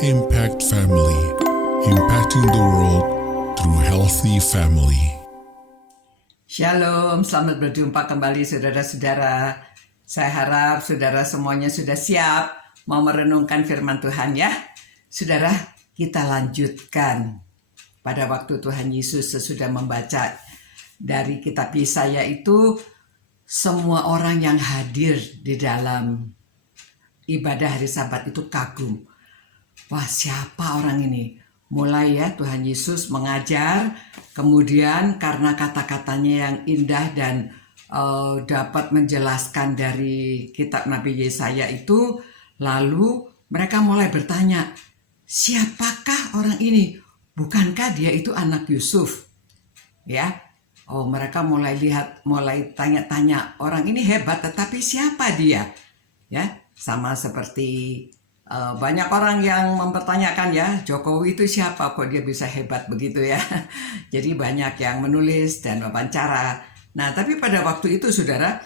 Impact Family, impacting the world through healthy family. Shalom, selamat berjumpa kembali saudara-saudara. Saya harap saudara semuanya sudah siap mau merenungkan firman Tuhan ya. Saudara, kita lanjutkan pada waktu Tuhan Yesus sesudah membaca dari kitab Yesaya itu, semua orang yang hadir di dalam ibadah hari Sabat itu kagum. Wah, siapa orang ini? Mulai ya Tuhan Yesus mengajar, kemudian karena kata-katanya yang indah dan dapat menjelaskan dari kitab Nabi Yesaya itu, lalu mereka mulai bertanya, siapakah orang ini? Bukankah dia itu anak Yusuf? Ya, mereka mulai tanya-tanya, orang ini hebat, tetapi siapa dia? Ya, sama seperti banyak orang yang mempertanyakan ya, Jokowi itu siapa, kok dia bisa hebat begitu ya. Jadi banyak yang menulis dan wawancara. Nah, tapi pada waktu itu saudara,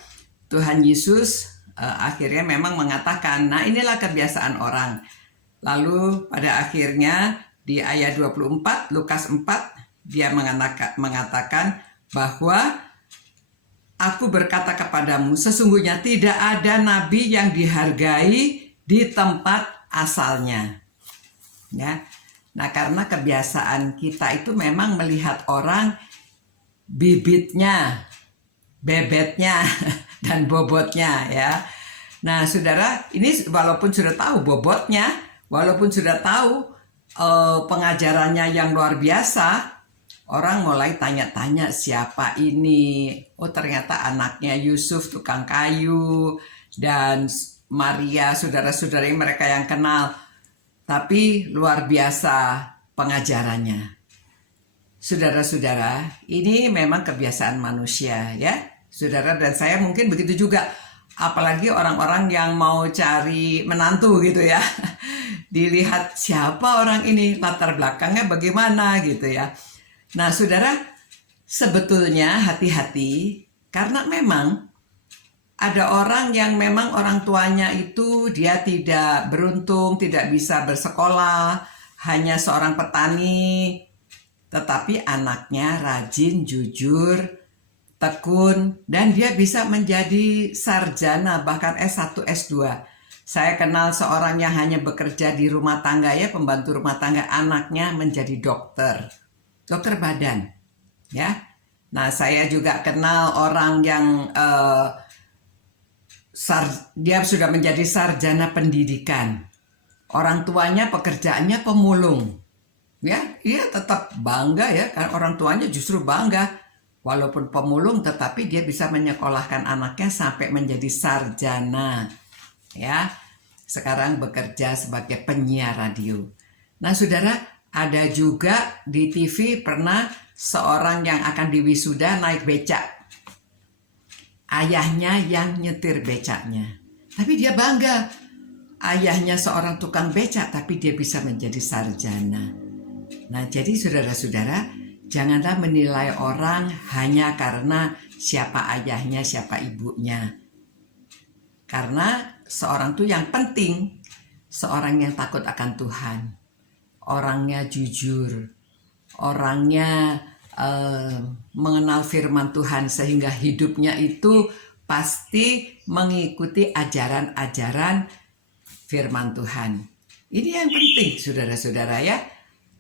Tuhan Yesus akhirnya memang mengatakan, nah inilah kebiasaan orang. Lalu pada akhirnya di ayat 24, Lukas 4, dia mengatakan bahwa aku berkata kepadamu, sesungguhnya tidak ada nabi yang dihargai di tempat asalnya. Ya. Nah, karena kebiasaan kita itu memang melihat orang bibitnya, bebetnya, dan bobotnya ya. Nah, saudara, ini walaupun sudah tahu bobotnya, walaupun sudah tahu pengajarannya yang luar biasa, orang mulai tanya-tanya siapa ini. Oh, ternyata anaknya Yusuf tukang kayu dan Maria, saudara-saudari mereka yang kenal. Tapi luar biasa pengajarannya. Saudara-saudara, ini memang kebiasaan manusia ya. Saudara dan saya mungkin begitu juga. Apalagi orang-orang yang mau cari menantu gitu ya. Dilihat siapa orang ini, latar belakangnya bagaimana gitu ya. Nah saudara, sebetulnya hati-hati karena memang ada orang yang memang orang tuanya itu dia tidak beruntung, tidak bisa bersekolah, hanya seorang petani, tetapi anaknya rajin, jujur, tekun, dan dia bisa menjadi sarjana, bahkan S1, S2. Saya kenal seorang yang hanya bekerja di rumah tangga ya, pembantu rumah tangga, anaknya menjadi dokter badan. Ya, nah saya juga kenal orang yang dia sudah menjadi sarjana pendidikan. Orang tuanya pekerjaannya pemulung. Ya, dia tetap bangga ya, karena orang tuanya justru bangga. Walaupun pemulung, tetapi dia bisa menyekolahkan anaknya sampai menjadi sarjana. Ya, sekarang bekerja sebagai penyiar radio. Nah, saudara, ada juga di TV pernah seorang yang akan diwisuda naik becak. Ayahnya yang nyetir becaknya. Tapi dia bangga. Ayahnya seorang tukang becak, tapi dia bisa menjadi sarjana. Nah, jadi saudara-saudara, janganlah menilai orang hanya karena siapa ayahnya, siapa ibunya. Karena seorang itu yang penting, seorang yang takut akan Tuhan. Orangnya jujur. Orangnya mengenal firman Tuhan sehingga hidupnya itu pasti mengikuti ajaran-ajaran firman Tuhan. Ini yang penting saudara-saudara ya.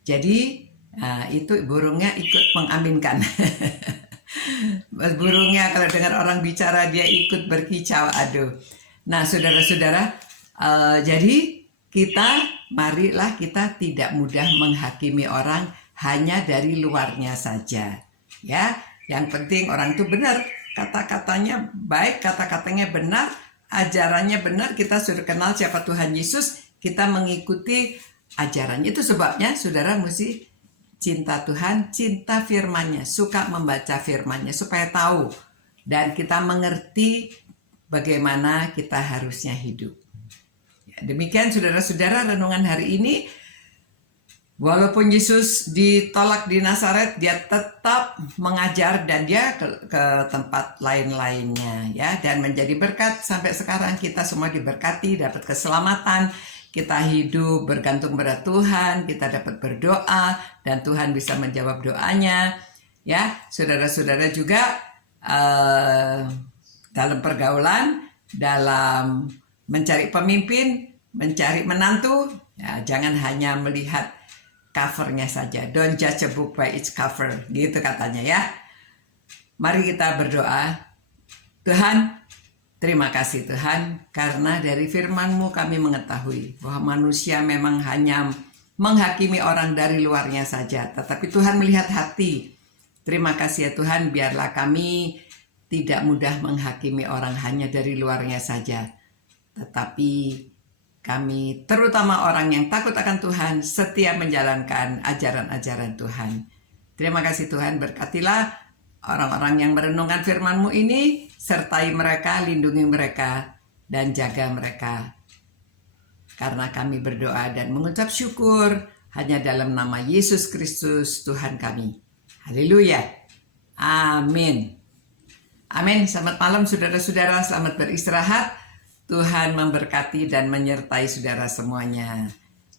Jadi itu burungnya ikut mengaminkan. Burungnya kalau dengar orang bicara dia ikut berkicau. Aduh. Nah saudara-saudara, jadi marilah kita tidak mudah menghakimi orang hanya dari luarnya saja. Ya, yang penting orang itu benar, kata-katanya baik, kata-katanya benar, ajarannya benar, kita sudah kenal siapa Tuhan Yesus, kita mengikuti ajarannya. Itu sebabnya saudara mesti cinta Tuhan, cinta firman-Nya, suka membaca firman-Nya supaya tahu dan kita mengerti bagaimana kita harusnya hidup. Ya, demikian saudara-saudara renungan hari ini. Walaupun Yesus ditolak di Nazaret, dia tetap mengajar dan dia ke tempat lain-lainnya ya, dan menjadi berkat sampai sekarang kita semua diberkati, dapat keselamatan, kita hidup bergantung pada Tuhan, kita dapat berdoa dan Tuhan bisa menjawab doanya. Ya, saudara-saudara juga dalam pergaulan, dalam mencari pemimpin, mencari menantu, ya, jangan hanya melihat covernya saja. Don't judge a book by its cover, gitu katanya ya. Mari kita berdoa. Tuhan, terima kasih Tuhan, karena dari firman-Mu kami mengetahui bahwa manusia memang hanya menghakimi orang dari luarnya saja, tetapi Tuhan melihat hati. Terima kasih ya Tuhan, biarlah kami tidak mudah menghakimi orang hanya dari luarnya saja, tetapi kami terutama orang yang takut akan Tuhan, setia menjalankan ajaran-ajaran Tuhan. Terima kasih Tuhan, berkatilah orang-orang yang merenungkan firman-Mu ini, sertai mereka, lindungi mereka, dan jaga mereka. Karena kami berdoa dan mengucap syukur hanya dalam nama Yesus Kristus Tuhan kami. Haleluya. Amin. Amin. Selamat malam saudara-saudara, selamat beristirahat. Tuhan memberkati dan menyertai saudara semuanya.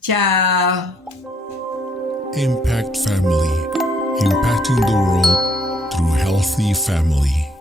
Ciao. Impact Family, impacting the world through healthy family.